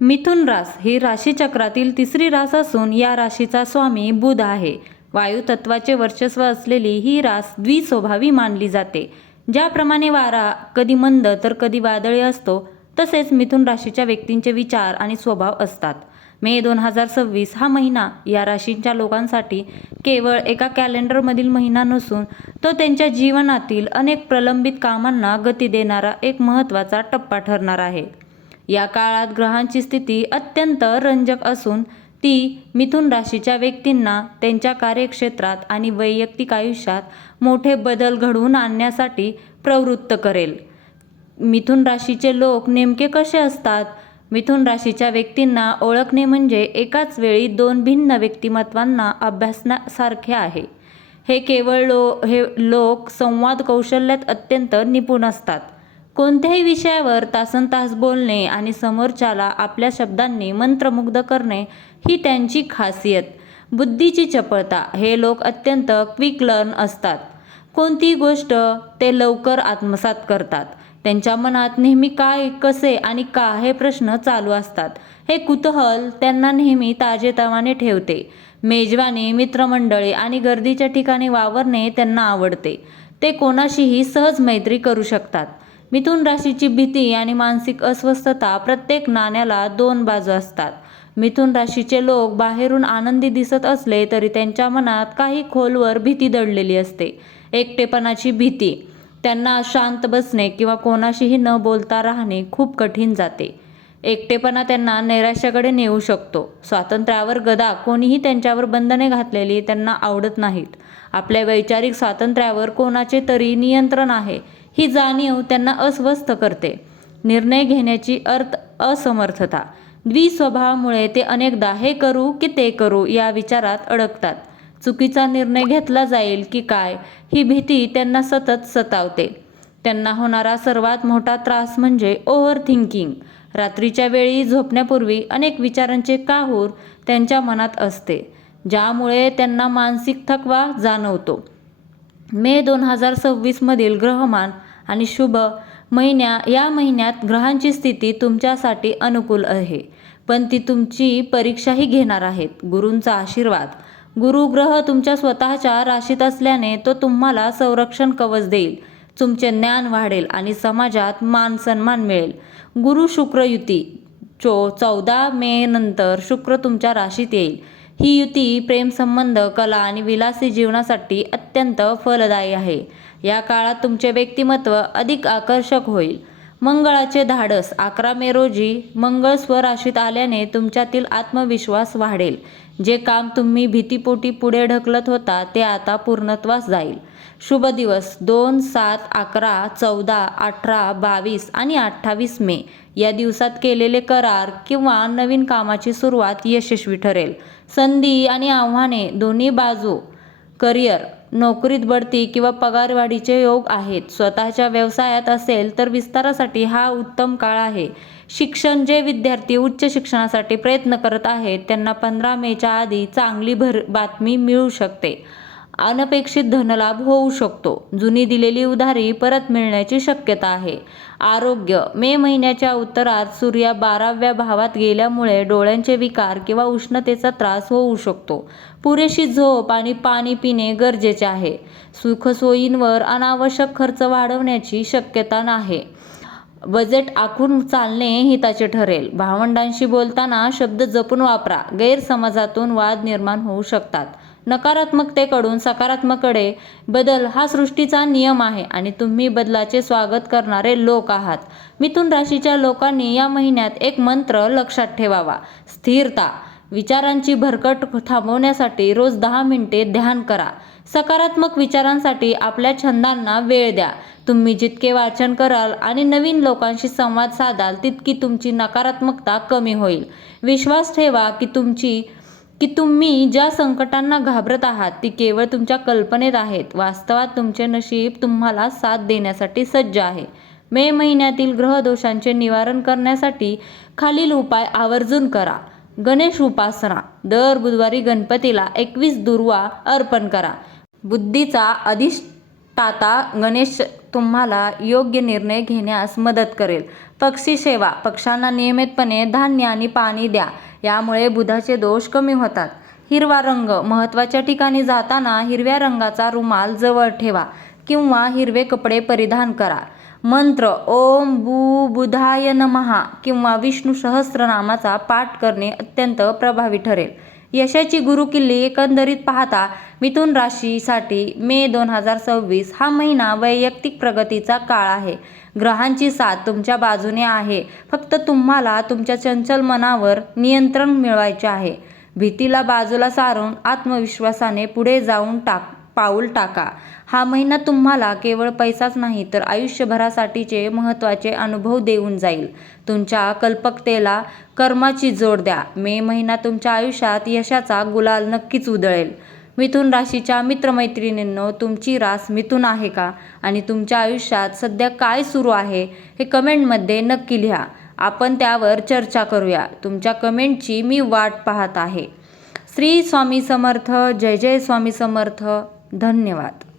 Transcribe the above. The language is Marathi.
मिथुन रास ही राशीचक्रातील तिसरी रास असून या राशीचा स्वामी बुध आहे. वायू तत्वाचे वर्चस्व असलेली ही रास द्विस्वभावी मानली जाते. ज्याप्रमाणे वारा कधी मंद तर कधी वादळी असतो, तसेच मिथुन राशीच्या व्यक्तींचे विचार आणि स्वभाव असतात. मे 2026 हा महिना या राशींच्या लोकांसाठी केवळ एका कॅलेंडरमधील महिना नसून तो त्यांच्या जीवनातील अनेक प्रलंबित कामांना गती देणारा एक महत्त्वाचा टप्पा ठरणार आहे. या काळात ग्रहांची स्थिती अत्यंत रंजक असून ती मिथुन राशीच्या व्यक्तींना त्यांच्या कार्यक्षेत्रात आणि वैयक्तिक आयुष्यात मोठे बदल घडवून आणण्यासाठी प्रवृत्त करेल. मिथुन राशीचे लोक नेमके कसे असतात? मिथुन राशीच्या व्यक्तींना ओळखणे म्हणजे एकाच वेळी दोन भिन्न व्यक्तिमत्वांना अभ्यासण्यासारखे आहे. हे लोक संवाद कौशल्यात अत्यंत निपुण असतात. कोणत्याही विषयावर तासनतास बोलणे आणि समोरच्याला आपल्या शब्दांनी मंत्रमुग्ध करणे ही त्यांची खासियत. बुद्धीची चपळता. हे लोक अत्यंत क्विक लर्न असतात. कोणतीही गोष्ट ते लवकर आत्मसात करतात. त्यांच्या मनात नेहमी काय, कसे आणि का हे प्रश्न चालू असतात. हे कुतूहल त्यांना नेहमी ताजेतवाने ठेवते. मेजवानी, मित्रमंडळी आणि गर्दीच्या ठिकाणी वावरणे त्यांना आवडते. ते कोणाशीही सहज मैत्री करू शकतात. मिथुन राशीची भीती आणि मानसिक अस्वस्थता. प्रत्येक नाण्याला दोन बाजू असतात. मिथुन राशीचे लोक बाहेरून आनंदी दिसत असले तरी त्यांच्या मनात काही खोलवर भीती दडलेली असते. एकटेपणाची भीती. त्यांना शांत बसणे किंवा कोणाशीही न बोलता राहणे खूप कठीण जाते. एकटेपणा त्यांना नैराश्याकडे नेऊ शकतो. स्वातंत्र्यावर गदा. कोणीही त्यांच्यावर बंधने घातलेली त्यांना आवडत नाहीत. आपल्या वैचारिक स्वातंत्र्यावर कोणाचे तरी नियंत्रण आहे ही जाणीव त्यांना अस्वस्थ करते. निर्णय घेण्याची असमर्थता. द्विस्वभावामुळे ते अनेकदा हे करू की ते करू या विचारात अडकतात. चुकीचा निर्णय घेतला जाईल की काय ही भीती त्यांना सतत सतावते. त्यांना होणारा सर्वात मोठा त्रास म्हणजे ओव्हर थिंकिंग. रात्रीच्या वेळी झोपण्यापूर्वी अनेक विचारांचे काहूर त्यांच्या मनात असते, ज्यामुळे त्यांना मानसिक थकवा जाणवतो. मे 2026 मधील ग्रहमान आणि शुभ या महिन्यात ग्रहांची स्थिती तुमच्यासाठी अनुकूल आहे, पण ती तुमची परीक्षाही घेणार आहेत. गुरूंचा आशीर्वाद. गुरु ग्रह तुमच्या स्वतःच्या राशीत असल्याने तो तुम्हाला संरक्षण कवच देईल. तुमचे ज्ञान वाढेल आणि समाजात मान सन्मान मिळेल. गुरु शुक्र युती. 14 मे नंतर शुक्र तुमच्या राशीत येईल. ही युती प्रेमसंबंध, कला आणि विलासी जीवनासाठी अत्यंत फलदायी आहे. या काळात तुमचे व्यक्तिमत्व अधिक आकर्षक होईल. मंगळाचे धाडस. 11 मे रोजी मंगळ स्वराशीत आल्याने तुमच्यातील आत्मविश्वास वाढेल. जे काम तुम्ही भीतीपोटी पुढे ढकलत होता ते आता पूर्णत्वास जाईल. शुभ दिवस 2, 7, 11, 14, 18, 22 आणि 28 मे. या दिवसात केलेले करार किंवा नवीन कामाची सुरुवात यशस्वी ठरेल. संधी आणि आव्हाने दोन्ही बाजू. करिअर. नोकरीत बढती किंवा पगारवाढीचे योग आहेत. स्वतःच्या व्यवसायात असेल तर विस्तारासाठी हा उत्तम काळ आहे. शिक्षण. जे विद्यार्थी उच्च शिक्षणासाठी प्रयत्न करत आहेत त्यांना 15 मेच्या आधी चांगली बातमी मिळू शकते. अनपेक्षित धनलाभ होऊ शकतो. जुनी दिलेली उधारी परत मिळण्याची शक्यता आहे. आरोग्य. मे महिन्याच्या उत्तरार्धात सूर्य 12व्या भावात गेल्यामुळे डोळ्यांचे विकार किंवा उष्णतेचा त्रास होऊ शकतो. पुरेशी झोप आणि पाणी पिणे गरजेचे आहे. सुखसोयींवर अनावश्यक खर्च वाढवण्याची शक्यता आहे. बजेट आखून चालणे हिताचे ठरेल. भावंडांशी बोलताना शब्द जपून वापरा. गैरसमजातून वाद निर्माण होऊ शकतात. नकारात्मकतेकडून सकारात्मकतेकडे बदल हा सृष्टीचा नियम आहे आणि तुम्ही बदलाचे स्वागत करणारे लोक आहात. मिथुन राशीच्या लोकांनी या महिन्यात एक मंत्र लक्षात ठेवावा. स्थिरता. विचारांची भरकट थांबवण्यासाठी रोज 10 मिनिटे ध्यान करा. सकारात्मक विचारांसाठी आपल्या छंदांना वेळ द्या. तुम्ही जितके वाचन कराल आणि नवीन लोकांशी संवाद साधाल तितकी तुमची नकारात्मकता कमी होईल. विश्वास ठेवा की तुम्ही ज्या संकटांना घाबरत आहात ती केवळ तुमच्या कल्पनेत आहेत. वास्तवात तुमचे नशीब तुम्हाला साथ देण्यासाठी सज्ज आहे. मे महिन्यातील ग्रहदोषांचे निवारण करण्यासाठी खालील उपाय आवर्जून करा. गणेश उपासना. दर बुधवारी गणपतीला 21 दुर्वा अर्पण करा. बुद्धीचा ताता गणेश तुम्हाला योग्य निर्णय घेण्यास मदत करेल. पक्षी सेवा, पक्ष्यांना नियमितपणे धान्य आणि पाणी द्या, यामुळे बुधाचे दोष कमी होतात. हिरवा रंग, महत्त्वाच्या ठिकाणी जाताना हिरव्या रंगाचा रुमाल जवळ ठेवा किंवा हिरवे कपडे परिधान करा. मंत्र ओम बुधाय नमः किंवा विष्णू सहस्त्रनामाचा पाठ करणे अत्यंत प्रभावी ठरेल. यशाची गुरुकिल्ली एकंदरीत पाहता मिथुन राशीसाठी मे 2026 हा महिना वैयक्तिक प्रगतीचा काळ आहे. ग्रहांची साथ तुमच्या बाजूने आहे. फक्त तुम्हाला तुमच्या चंचल मनावर नियंत्रण मिळवायचे आहे. भीतीला बाजूला सारून आत्मविश्वासाने पुढे जाऊन पाऊल टाका. हा महिना तुम्हाला केवळ पैसाच नाही तर आयुष्यभरासाठीचे महत्त्वाचे अनुभव देऊन जाईल. तुमच्या कल्पकतेला कर्माची जोड द्या. मे महिना तुमच्या आयुष्यात यशाचा गुलाल नक्कीच उधळेल. मिथुन राशीच्या मित्रमैत्रिणींनो, तुमची रास मिथुन आहे का? आणि तुमच्या आयुष्यात सध्या काय सुरू आहे हे कमेंटमध्ये नक्की लिहा. आपण त्यावर चर्चा करूया. तुमच्या कमेंटची मी वाट पाहत आहे. श्री स्वामी समर्थ. जय जय स्वामी समर्थ. धन्यवाद.